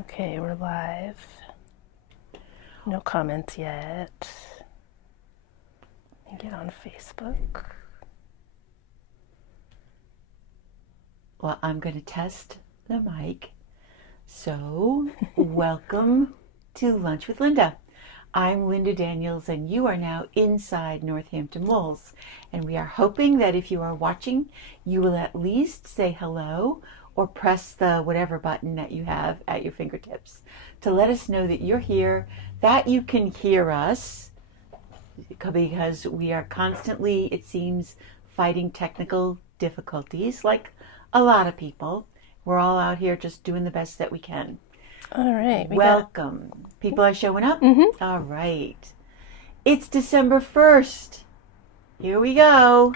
Okay, we're live. No comments yet. Let me get on Facebook. Well, I'm going to test the mic. So, welcome to Lunch with Linda. I'm Linda Daniels, and you are now inside Northampton Moles. And we are hoping that if you are watching, you will at least say hello or press the whatever button that you have at your fingertips to let us know that you're here, that you can hear us, because we are constantly, it seems, fighting technical difficulties like a lot of people. We're all out here just doing the best that we can. All right. Welcome. People are showing up? Mm-hmm. All right. It's December 1st. Here we go.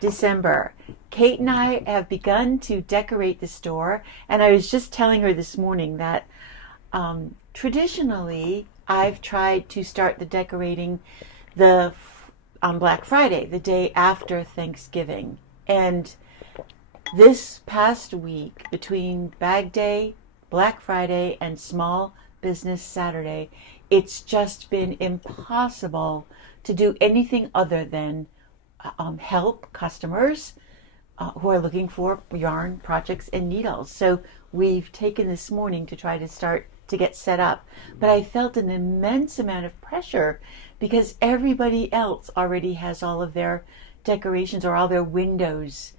December. Kate and I have begun to decorate the store, and I was just telling her this morning that traditionally I've tried to start the decorating on Black Friday, the day after Thanksgiving. And this past week, between Bag Day, Black Friday, and Small Business Saturday, it's just been impossible to do anything other than help customers who are looking for yarn projects and needles. So we've taken this morning to try to start to get set up. But I felt an immense amount of pressure because everybody else already has all of their decorations or all their windows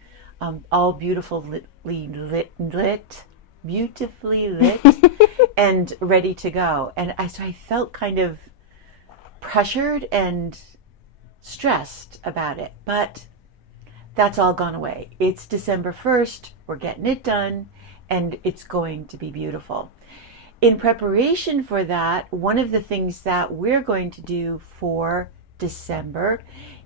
all beautifully lit and ready to go. And so I felt kind of pressured and stressed about it. But that's all gone away. It's December 1st. We're getting it done, and it's going to be beautiful. In preparation for that, one of the things that we're going to do for December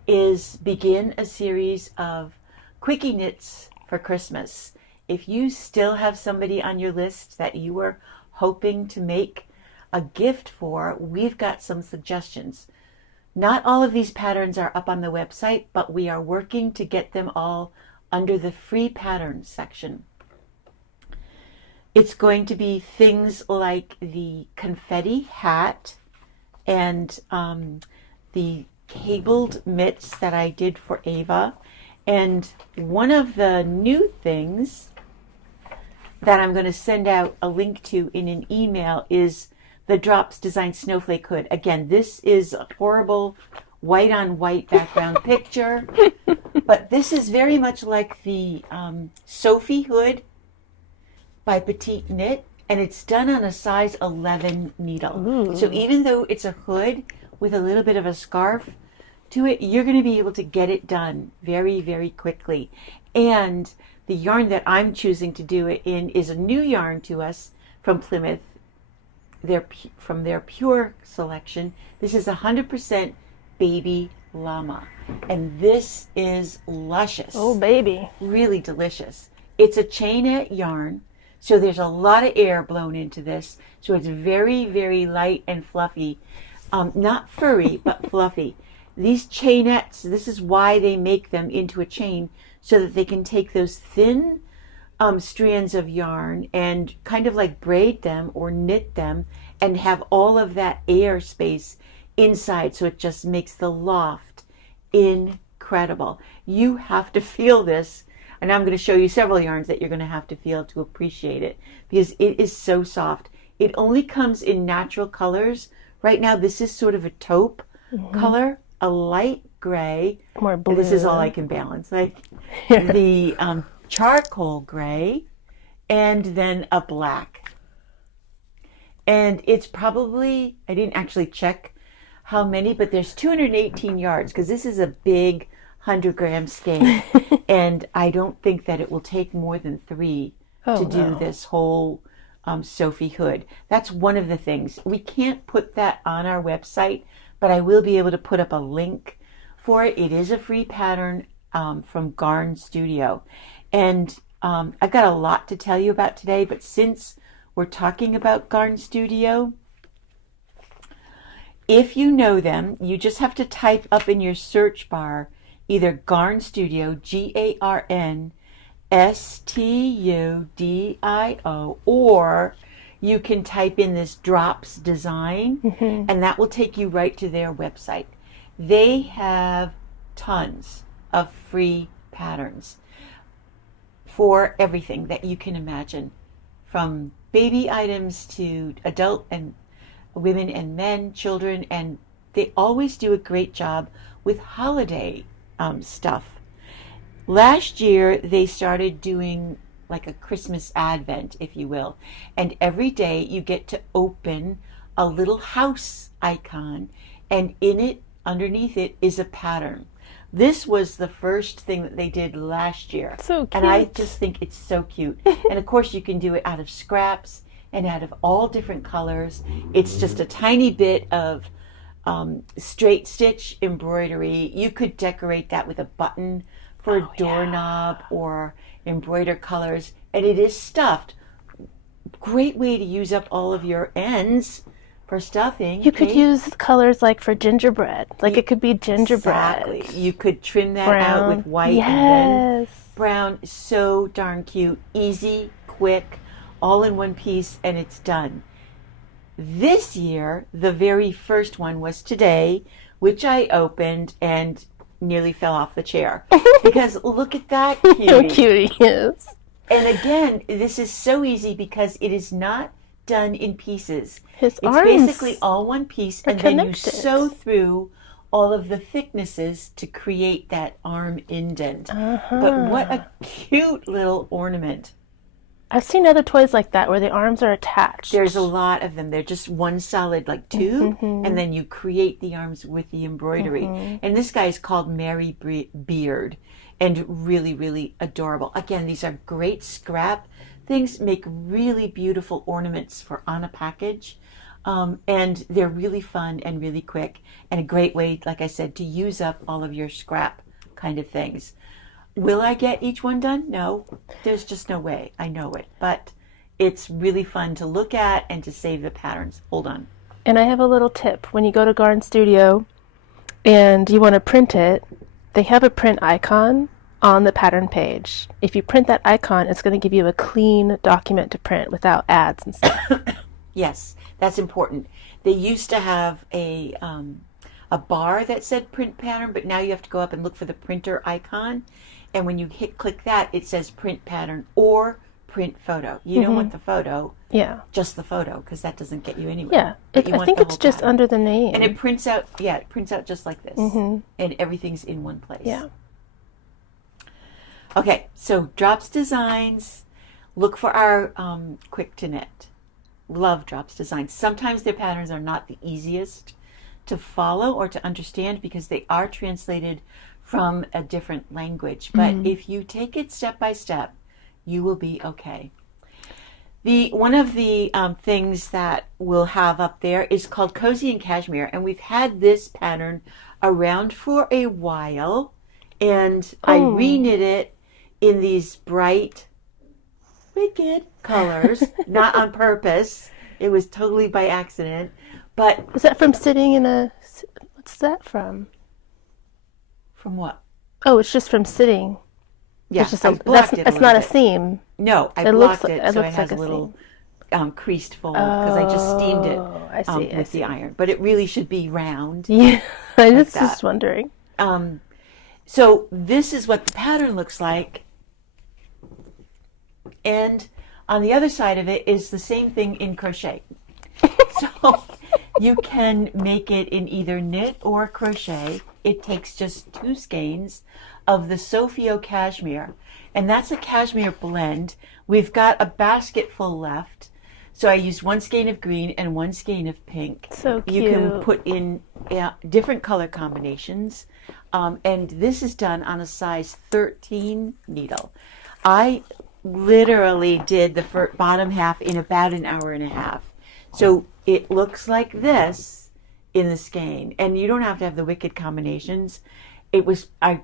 is begin a series of quickie knits for Christmas. If you still have somebody on your list that you were hoping to make a gift for, we've got some suggestions. Not all of these patterns are up on the website, but we are working to get them all under the free patterns section. It's going to be things like the confetti hat and the cabled mitts that I did for Ava. And one of the new things that I'm going to send out a link to in an email is the Drops Design Snowflake Hood. Again, this is a horrible white on white background picture, but this is very much like the Sophie hood by Petite Knit, and it's done on a size 11 needle. Ooh. So even though it's a hood with a little bit of a scarf to it, you're going to be able to get it done very, very quickly. And the yarn that I'm choosing to do it in is a new yarn to us from Plymouth, from their Pure selection. This is 100% baby llama, and this is luscious. Oh, baby. Really delicious. It's a chainette yarn, so there's a lot of air blown into this, so it's very, very light and fluffy. Not furry, but fluffy. These chainettes, this is why they make them into a chain, so that they can take those thin strands of yarn and kind of like braid them or knit them and have all of that air space inside, so it just makes the loft incredible. You have to feel this, and I'm going to show you several yarns that you're going to have to feel to appreciate it, because it is so soft. It only comes in natural colors. Right now this is sort of a taupe color, a light gray, more blue. This is all I can balance, like the charcoal gray, and then a black. And it's probably, I didn't actually check how many, but there's 218 yards, because this is a big 100-gram skein. And I don't think that it will take more than 3 to do this whole Sophie hood. That's one of the things. We can't put that on our website, but I will be able to put up a link for it. It is a free pattern from Garn Studio. And I've got a lot to tell you about today, but since we're talking about Garn Studio, if you know them, you just have to type up in your search bar either Garn Studio, GarnStudio, or you can type in this drops design, and that will take you right to their website. They have tons of free patterns for everything that you can imagine, from baby items to adult and women and men, children, and they always do a great job with holiday stuff. Last year, they started doing like a Christmas advent, if you will, and every day you get to open a little house icon, and in it, underneath it, is a pattern. This was the first thing that they did last year. So cute. And I just think it's so cute. And of course, you can do it out of scraps and out of all different colors. It's just a tiny bit of straight stitch embroidery. You could decorate that with a button for a doorknob or embroider colors. And it is stuffed. Great way to use up all of your ends for stuffing. You could use colors like for gingerbread. Like it could be gingerbread. Exactly. You could trim that Brown. out with white and then brown. So darn cute. Easy, quick, all in one piece, and it's done. This year, the very first one was today, which I opened and nearly fell off the chair. Because look at that cutie. How cute he is. And again, this is so easy because it is not done in pieces. It's arms basically all one piece, and then you sew through all of the thicknesses to create that arm indent. But what a cute little ornament. I've seen other toys like that where the arms are attached. There's a lot of them. They're just one solid like tube, and then you create the arms with the embroidery. And this guy is called Mary Beard, and really, really adorable. Again, these are great scrap things, make really beautiful ornaments for on a package. And they're really fun and really quick, and a great way, like I said, to use up all of your scrap kind of things. Will I get each one done? No, there's just no way. I know it, but it's really fun to look at and to save the patterns. Hold on. And I have a little tip. When you go to Garden Studio and you want to print it, they have a print icon on the pattern page. If you print that icon, it's going to give you a clean document to print without ads and stuff. Yes, that's important. They used to have a bar that said print pattern, but now you have to go up and look for the printer icon. And when you click that, it says print pattern or print photo. You don't want the photo, just the photo, because that doesn't get you anywhere. Yeah, I think it's just under the name. And it prints out, it prints out just like this. And everything's in one place. Yeah. Okay, so Drops Designs. Look for our Quick to Knit. Love Drops Designs. Sometimes their patterns are not the easiest to follow or to understand because they are translated from a different language. But if you take it step by step, you will be okay. One of the things that we'll have up there is called Cozy and Cashmere, and we've had this pattern around for a while, and I reknit it in these bright, wicked colors, not on purpose. It was totally by accident. But is that from sitting in a? What's that from? From what? Oh, it's just from sitting. Yeah, it's just I blocked it. It's not a seam. No, I blocked it so it has like a little creased fold because I just steamed it with the iron. But it really should be round. Yeah, I was like just wondering. So this is what the pattern looks like. And on the other side of it is the same thing in crochet. So you can make it in either knit or crochet. It takes just 2 skeins of the Sofio cashmere, and that's a cashmere blend. We've got a basket full left, so I used 1 skein of green and 1 skein of pink. So cute. You can put in different color combinations, and this is done on a size 13 needle. I literally did the bottom half in about an hour and a half. So it looks like this in the skein, and you don't have to have the wicked combinations. It was, I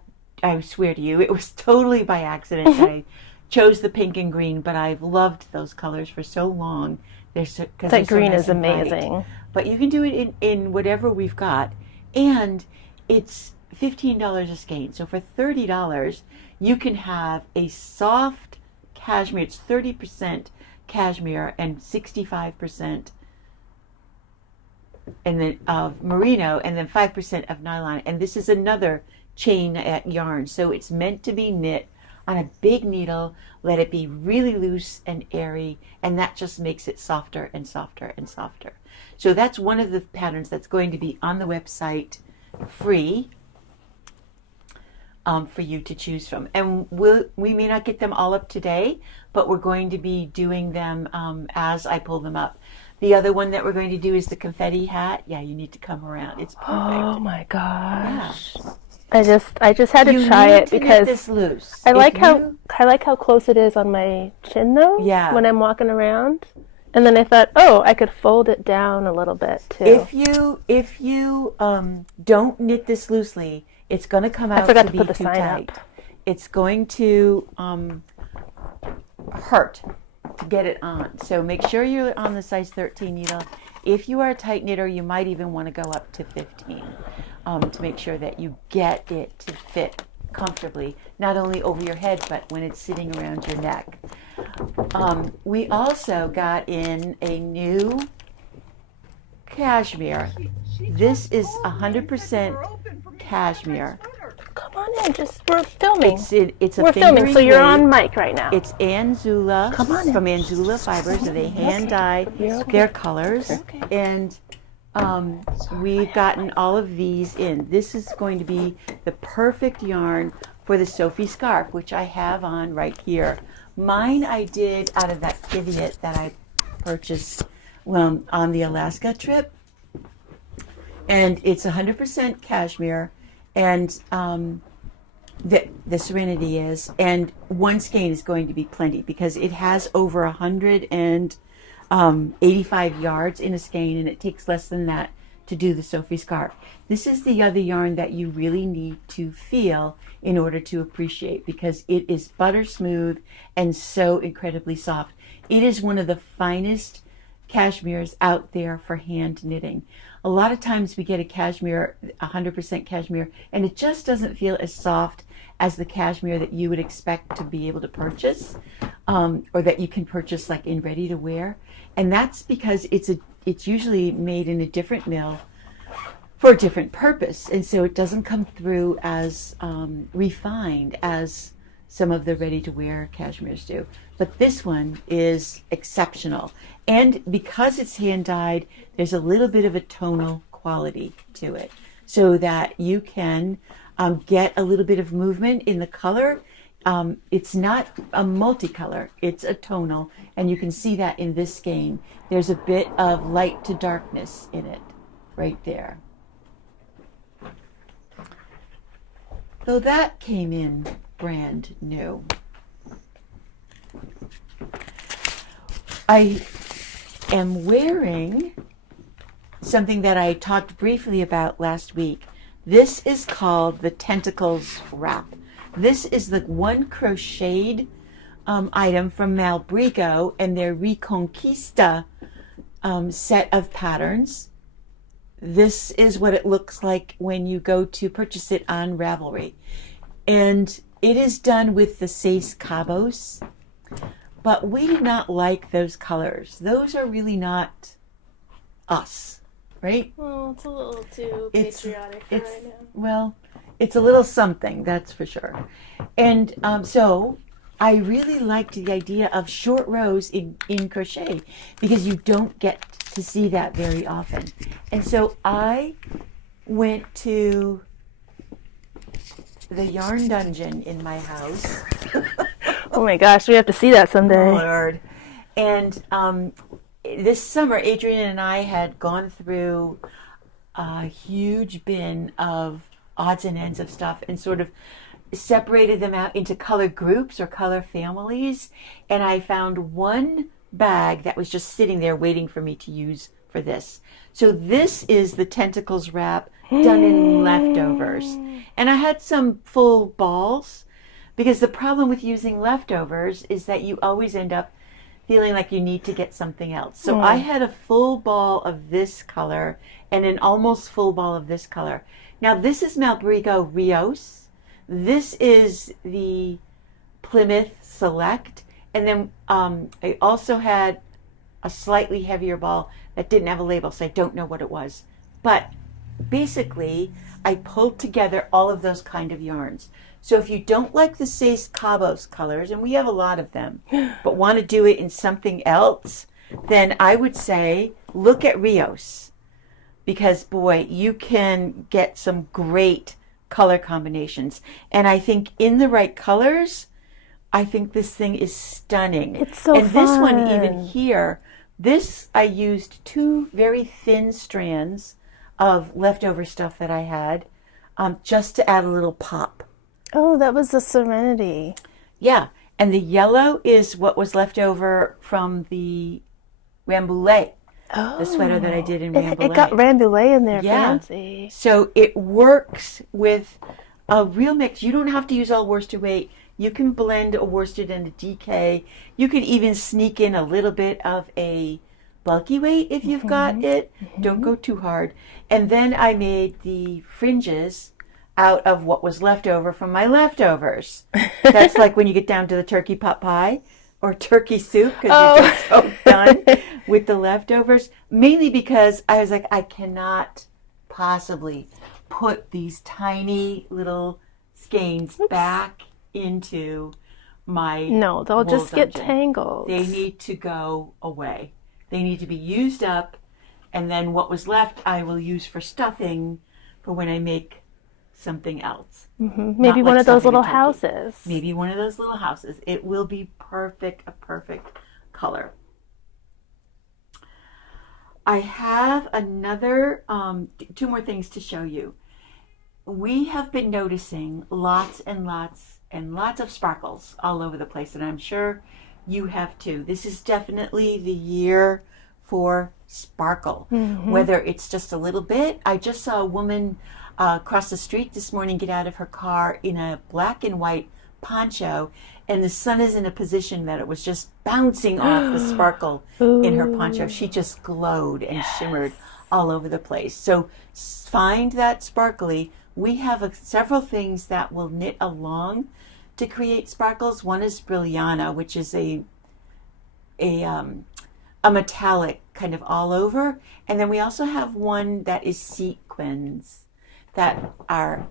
swear to you, it was totally by accident that I chose the pink and green, but I've loved those colors for so long. That green is amazing. But you can do it in whatever we've got, and it's $15 a skein. So for $30, you can have a soft cashmere. It's 30% cashmere and 65% and then of merino and then 5% of nylon. And this is another chain at yarn. So it's meant to be knit on a big needle, let it be really loose and airy, and that just makes it softer and softer and softer. So that's one of the patterns that's going to be on the website free for you to choose from. And we may not get them all up today, but we're going to be doing them as I pull them up. The other one that we're going to do is the confetti hat. Yeah, you need to come around. It's perfect. Oh my gosh. Yeah. I just had to try it because this loose. I like how close it is on my chin though. Yeah. When I'm walking around. And then I thought, oh, I could fold it down a little bit too. If you don't knit this loosely, it's going to come out to be put the too sign tight. up. It's going to hurt to get it on. So make sure you're on the size 13 needle. If you are a tight knitter, you might even want to go up to 15 to make sure that you get it to fit comfortably, not only over your head, but when it's sitting around your neck. We also got in a new cashmere. This is 100% cashmere. Come on in, we're filming. We're filming, so you're on mic right now. It's Anzula from Anzula Fibers, and they hand dye their colors. Okay. And we've gotten all of these in. This is going to be the perfect yarn for the Sophie scarf, which I have on right here. Mine I did out of that Kiviot that I purchased on the Alaska trip. And it's 100% cashmere, and the Serenity is, and one skein is going to be plenty because it has over 185 yards in a skein, and it takes less than that to do the Sophie scarf. This is the other yarn that you really need to feel in order to appreciate, because it is butter smooth and so incredibly soft. It is one of the finest cashmeres out there for hand knitting. A lot of times we get a cashmere, 100% cashmere, and it just doesn't feel as soft as the cashmere that you would expect to be able to purchase, or that you can purchase like in ready to wear. And that's because it's usually made in a different mill for a different purpose, and so it doesn't come through as refined as some of the ready-to-wear cashmeres do. But this one is exceptional, and because it's hand-dyed, there's a little bit of a tonal quality to it, so that you can get a little bit of movement in the color. It's not a multicolor, it's a tonal, and you can see that in this skein. There's a bit of light to darkness in it, right there. So that came in brand new. I am wearing something that I talked briefly about last week. This is called the Tentacles Wrap. This is the one crocheted item from Malbrigo and their Reconquista set of patterns. This is what it looks like when you go to purchase it on Ravelry. And it is done with the Seis Cabos, but we did not like those colors. Those are really not us, right? Well, it's a little too patriotic for right now. Well, it's a little something, that's for sure. And so I really liked the idea of short rows in crochet, because you don't get to see that very often. And so I went to the yarn dungeon in my house. Oh my gosh, we have to see that someday. Oh Lord. And this summer, Adrienne and I had gone through a huge bin of odds and ends of stuff and sort of separated them out into color groups or color families. And I found one bag that was just sitting there waiting for me to use for this. So this is the Tentacles Wrap done in leftovers. And I had some full balls, because the problem with using leftovers is that you always end up feeling like you need to get something else. So I had a full ball of this color and an almost full ball of this color. Now this is Malbrigo Rios. This is the Plymouth Select, And then I also had a slightly heavier ball that didn't have a label, so I don't know what it was. But basically, I pulled together all of those kind of yarns. So if you don't like the Seis Cabos colors, and we have a lot of them, but want to do it in something else, then I would say look at Rios. Because, boy, you can get some great color combinations. And I think in the right colors, I think this thing is stunning. It's so and fun. This one even here, this I used 2 very thin strands of leftover stuff that I had just to add a little pop. Oh, that was the Serenity. Yeah, and the yellow is what was left over from the Rambouillet. Oh, the sweater that I did in Rambouillet. It got Rambouillet in there, Yeah. fancy. So it works with a real mix. You don't have to use all worsted weight. You can blend a worsted and a DK. You can even sneak in a little bit of a bulky weight if you've got it. Don't go too hard. And then I made the fringes out of what was left over from my leftovers. That's like when you get down to the turkey pot pie or turkey soup because you're just so done with the leftovers. Mainly because I was like, I cannot possibly put these tiny little skeins back into my No, they'll wool just get dungeon. tangled. They need to go away. They need to be used up, and then what was left I will use for stuffing for when I make something else. Maybe Not one like of those stuffing a little turkey. houses. Maybe one of those little houses. It will be perfect, a perfect color. I have another, 2 more things to show you. We have been noticing lots and lots and lots of sparkles all over the place, and I'm sure you have too. This is definitely the year for sparkle, whether it's just a little bit. I just saw a woman across the street this morning get out of her car in a black and white poncho, and the sun is in a position that it was just bouncing off the sparkle in her poncho. She just glowed and shimmered all over the place. So find that sparkly. We have several things that will knit along to create sparkles. One is Brilliana, which is a metallic kind of all over, and then we also have one that is sequins that are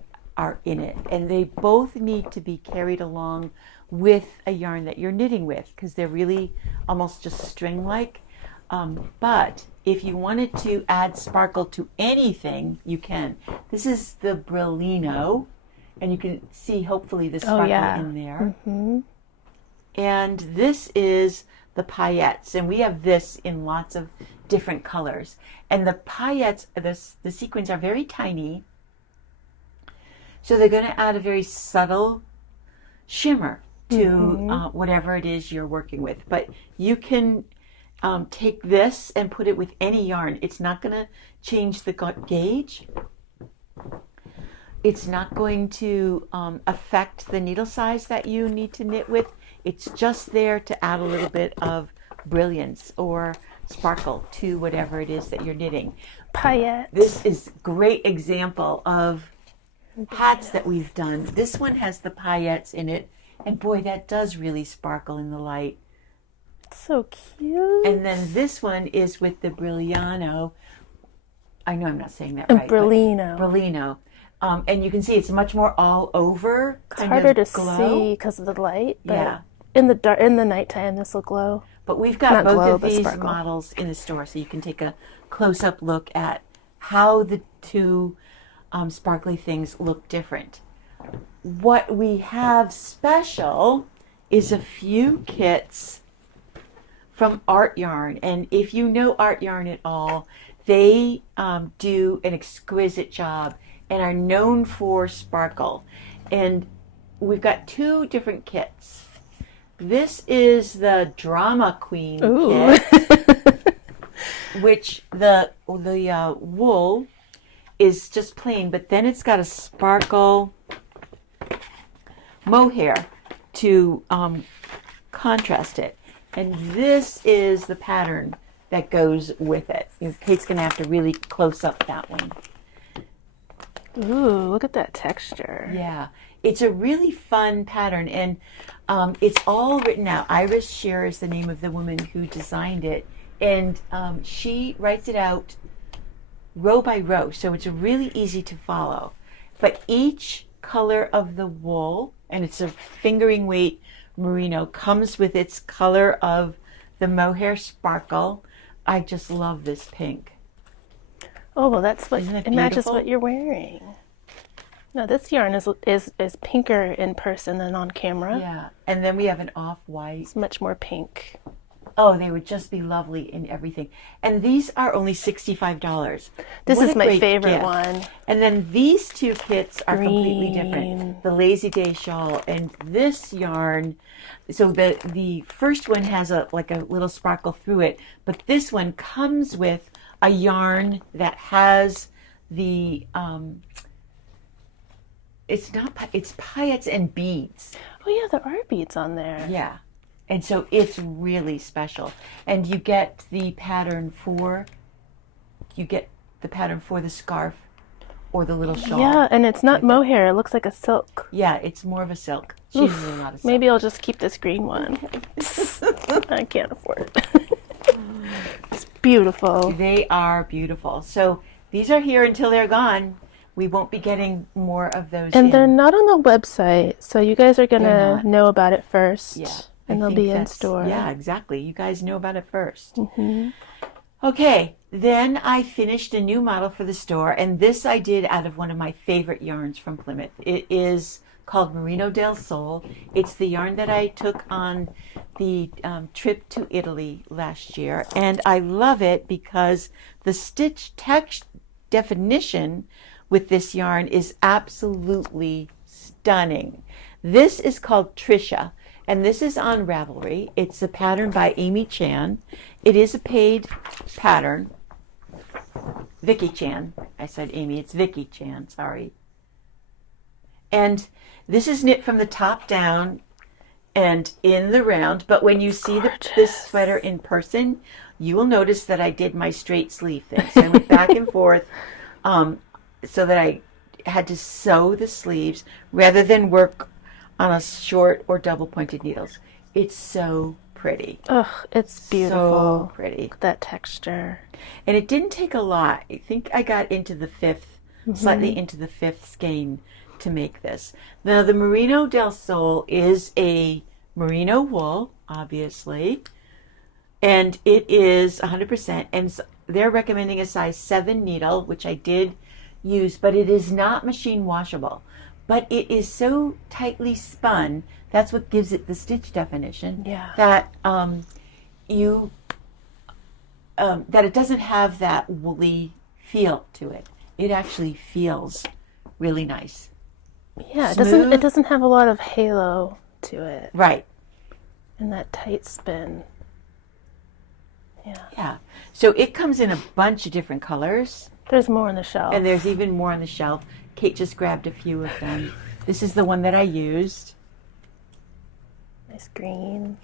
in it, and they both need to be carried along with a yarn that you're knitting with because they're really almost just string-like. But if you wanted to add sparkle to anything, you can. This is the Brillino, and you can see hopefully the sparkle in there. And this is the paillettes, and we have this in lots of different colors. And the paillettes, the sequins are very tiny, so they're going to add a very subtle shimmer to whatever it is you're working with. But you can take this and put it with any yarn. It's not going to change the gauge. It's not going to affect the needle size that you need to knit with. It's just there to add a little bit of brilliance or sparkle to whatever it is that you're knitting. Paillettes. This is a great example of hats that we've done. This one has the paillettes in it, and boy, that does really sparkle in the light. So cute. And then this one is with the Brilliano. I know I'm not saying that right. Brillino. Brillino. And you can see it's much more all over. It's harder to see because of the light. But Yeah. In the nighttime, this will glow. But we've got Not both glow, of but these sparkle. models in the store, so you can take a close-up look at how the two sparkly things look different. What we have special is a few kits from Art Yarn, and if you know Art Yarn at all, they do an exquisite job and are known for sparkle. And we've got 2 different kits. This is the Drama Queen kit, which the wool is just plain, but then it's got a sparkle mohair to contrast it. And this is the pattern that goes with it. Kate's going to have to really close up that one. Ooh, look at that texture. Yeah, it's a really fun pattern, and It's all written out. Iris Shearer is the name of the woman who designed it, and she writes it out row by row, so it's really easy to follow. But each color of the wool, and it's a fingering weight merino, comes with its color of the mohair sparkle. I just love this pink. Oh, well, that's what Isn't it it matches beautiful? what you're wearing. No, this yarn is pinker in person than on camera. Yeah, and then we have an off-white. It's much more pink. Oh, they would just be lovely in everything. And these are only $65. This What is a my great favorite gift. one. And then these two kits are completely different. Green. The Lazy Day shawl and this yarn. So the first one has a little sparkle through it, but this one comes with a yarn that has the it's paillettes and beads. Oh yeah, there are beads on there. Yeah. And so it's really special. And you get the pattern for the scarf or the little shawl. Yeah, and it's not mohair. It looks like a silk. Yeah, it's more of a silk. She's really not a silk. Maybe I'll just keep this green one. I can't afford it. It's beautiful. They are beautiful. So these are here until they're gone. We won't be getting more of those And in. they're not on the website, so you guys are They're gonna not. know about it first. Yeah. And I they'll think be in that's- store. Yeah, exactly. You guys know about it first. Mm-hmm. Okay, then I finished a new model for the store, and this I did out of one of my favorite yarns from Plymouth. It is called Merino del Sol. It's the yarn that I took on the trip to Italy last year, and I love it because the stitch text definition with this yarn is absolutely stunning. This is called Trisha, and this is on Ravelry. It's a pattern by Amy Chan. It is a paid pattern. Vicky Chan. I said Amy, it's Vicky Chan, sorry. And this is knit from the top down and in the round, but when you see this sweater in person, you will notice that I did my straight sleeve thing. So I went back and forth so that I had to sew the sleeves rather than work on a short or double pointed needles. It's so pretty. Ugh, it's beautiful. So pretty. Look at that texture. And it didn't take a lot. I think I got into the fifth, slightly into the fifth skein to make this. Now the Merino del Sol is a merino wool, obviously, and it is 100%, and they're recommending a size 7 needle, which I did use, but it is not machine washable. But it is so tightly spun, that's what gives it the stitch definition, Yeah. that that it doesn't have that woolly feel to it. It actually feels really nice. Yeah, Smooth. it doesn't have a lot of halo to it. Right. And that tight spin. Yeah. Yeah. So it comes in a bunch of different colors, There's more on the shelf. and there's even more on the shelf. Kate just grabbed a few of them. This is the one that I used. nice green,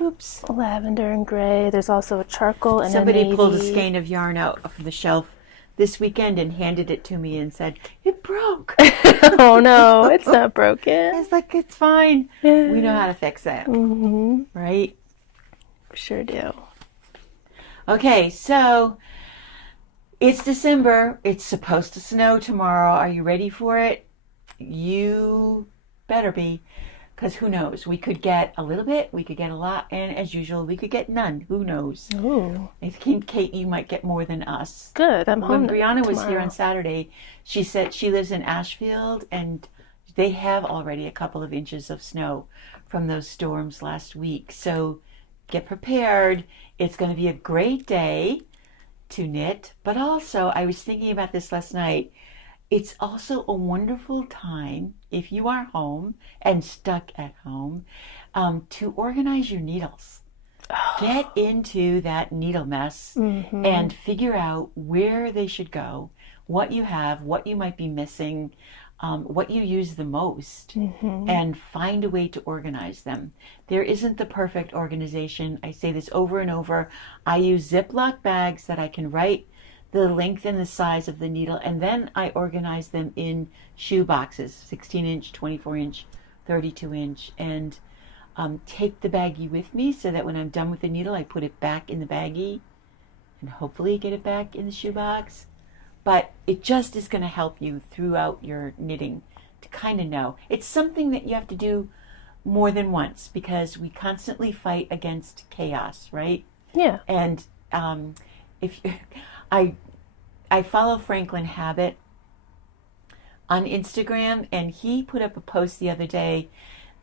Oops. lavender and gray. There's also a charcoal and Somebody a navy. pulled a skein of yarn out from the shelf this weekend and handed it to me and said, "It broke." Oh no, it's not I broken. was like, "It's fine. We know how to fix it." Mm-hmm. Right? Sure do. Okay, so it's December. It's supposed to snow tomorrow. Are you ready for it? You better be, because who knows? We could get a little bit, we could get a lot, and as usual, we could get none. Who knows? Ooh, I think, Kate, you might get more than us. good. I'm home When Brianna was here tomorrow. on Saturday, she said she lives in Ashfield, and they have already a couple of inches of snow from those storms last week. So get prepared. It's going to be a great day to knit, but also I was thinking about this last night. It's also a wonderful time, if you are home and stuck at home, to organize your needles. Get into that needle mess and figure out where they should go, what you have, what you might be missing, what you use the most, and find a way to organize them. There isn't the perfect organization. I say this over and over. I use Ziploc bags that I can write the length and the size of the needle, and then I organize them in shoe boxes, 16-inch, 24-inch, 32 inch, and take the baggie with me so that when I'm done with the needle, I put it back in the baggie and hopefully get it back in the shoebox. But it just is going to help you throughout your knitting to kind of know. It's something that you have to do more than once because we constantly fight against chaos, right? Yeah. And if you, I follow Franklin Habit on Instagram, and he put up a post the other day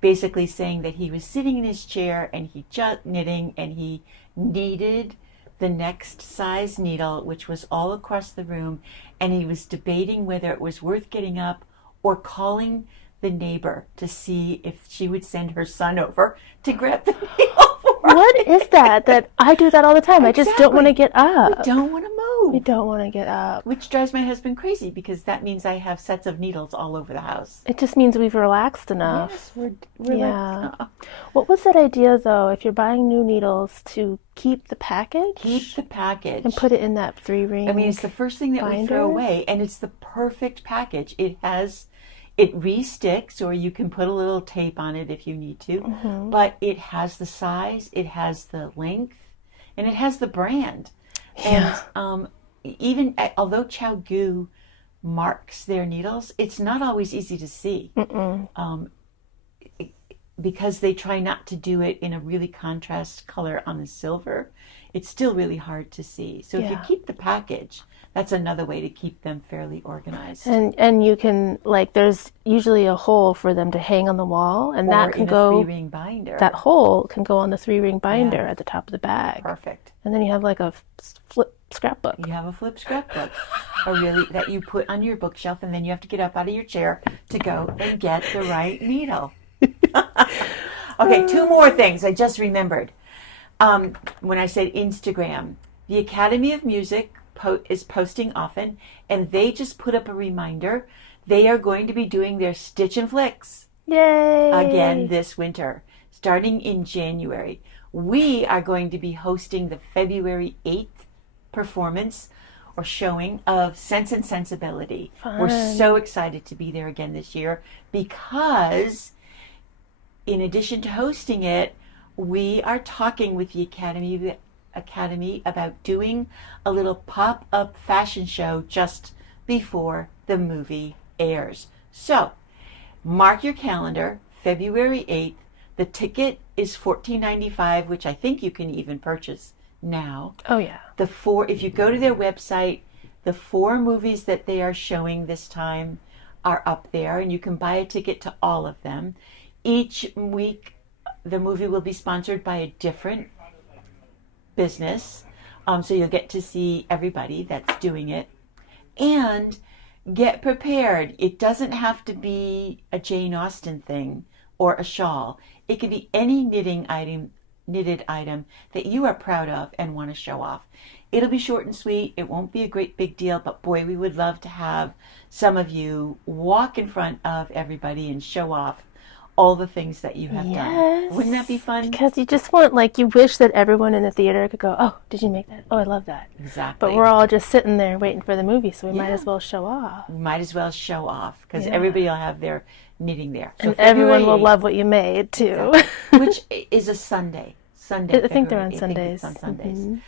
basically saying that he was sitting in his chair and he just knitting, and he needed the next size needle, which was all across the room, and he was debating whether it was worth getting up or calling the neighbor to see if she would send her son over to grab the needle for What is that I do that all the time? I just don't want to get up. We don't want to move. We don't want to get up. Which drives my husband crazy because that means I have sets of needles all over the house. It just means we've relaxed enough. Yes, we're Yeah. like, What was that idea, though, if you're buying new needles, to keep the package? keep the package. And put it in that 3-ring I mean, it's the first thing that we binder? throw away, and it's the perfect package. It re-sticks, or you can put a little tape on it if you need to, but it has the size, it has the length, and it has the brand. Yeah. And although Chow marks their needles, it's not always easy to see. Because they try not to do it in a really contrast color on the silver, it's still really hard to see. So if you keep the package, that's another way to keep them fairly organized. And you can, like, there's usually a hole for them to hang on the wall, and that can in a go, 3-ring binder. that hole can go on the 3-ring binder at the top of the bag. Perfect. And then you have like a flip scrapbook. You have a flip scrapbook, that you put on your bookshelf, and then you have to get up out of your chair to go and get the right needle. Okay, 2 more things I just remembered. When I said Instagram, the Academy of Music is posting often, and they just put up a reminder. They are going to be doing their Stitch and Flicks Yay! again this winter, starting in January. We are going to be hosting the February 8th performance or showing of Sense and Sensibility. Fun. We're so excited to be there again this year because in addition to hosting it, we are talking with the Academy about doing a little pop-up fashion show just before the movie airs. So, mark your calendar, February 8th. The ticket is $14.95, which I think you can even purchase now. Oh, yeah. If you go to their website, the 4 movies that they are showing this time are up there, and you can buy a ticket to all of them. Each week, the movie will be sponsored by a different business, so you'll get to see everybody that's doing it. And get prepared. It doesn't have to be a Jane Austen thing or a shawl. It can be any knitted item that you are proud of and want to show off. It'll be short and sweet. It won't be a great big deal, but boy, we would love to have some of you walk in front of everybody and show off all the things that you have done. Wouldn't that be fun? Because you just want, like, you wish that everyone in the theater could go, oh, did you make that? Oh, I love that. Exactly. But we're all just sitting there waiting for the movie, so we might as well show off. We might as well show off because everybody will have their knitting there. So And everyone will 8th, love what you made, too. which is a Sunday. I think they're on February 8th. Sundays. I think it's on Sundays.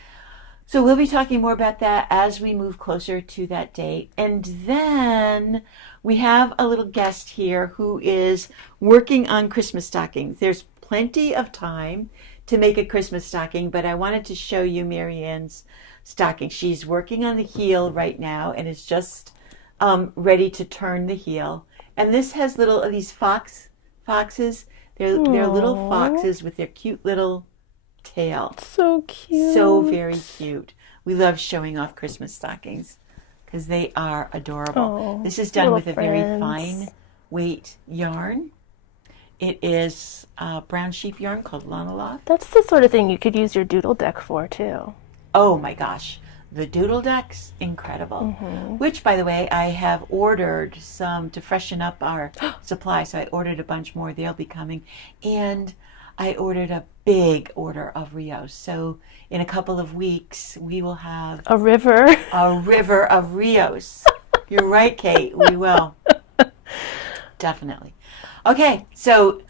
So we'll be talking more about that as we move closer to that date. And then we have a little guest here who is working on Christmas stockings. There's plenty of time to make a Christmas stocking, but I wanted to show you Marianne's stocking. She's working on the heel right now and is just ready to turn the heel. And this has these foxes. They're little foxes with their cute little tail. So cute. So very cute. We love showing off Christmas stockings because they are adorable. This is done with a very fine weight yarn. It is brown sheep yarn called Lanala. That's the sort of thing you could use your Doodle Deck for, too. Oh my gosh. The Doodle Deck's incredible. Which, by the way, I have ordered some to freshen up our supply. So I ordered a bunch more. They'll be coming. And I ordered a big order of Rios. So in a couple of weeks, we will have a river of Rios. You're right, Kate. We will. Definitely. Okay, so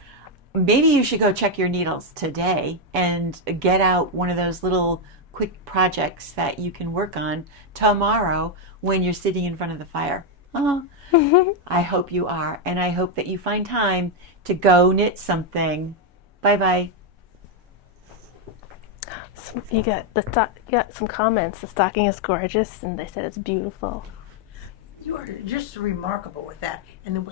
maybe you should go check your needles today and get out one of those little quick projects that you can work on tomorrow when you're sitting in front of the fire. Oh, I hope you are, and I hope that you find time to go knit something. Bye bye. You got some comments. The stocking is gorgeous, and they said it's beautiful. You are just remarkable with that. And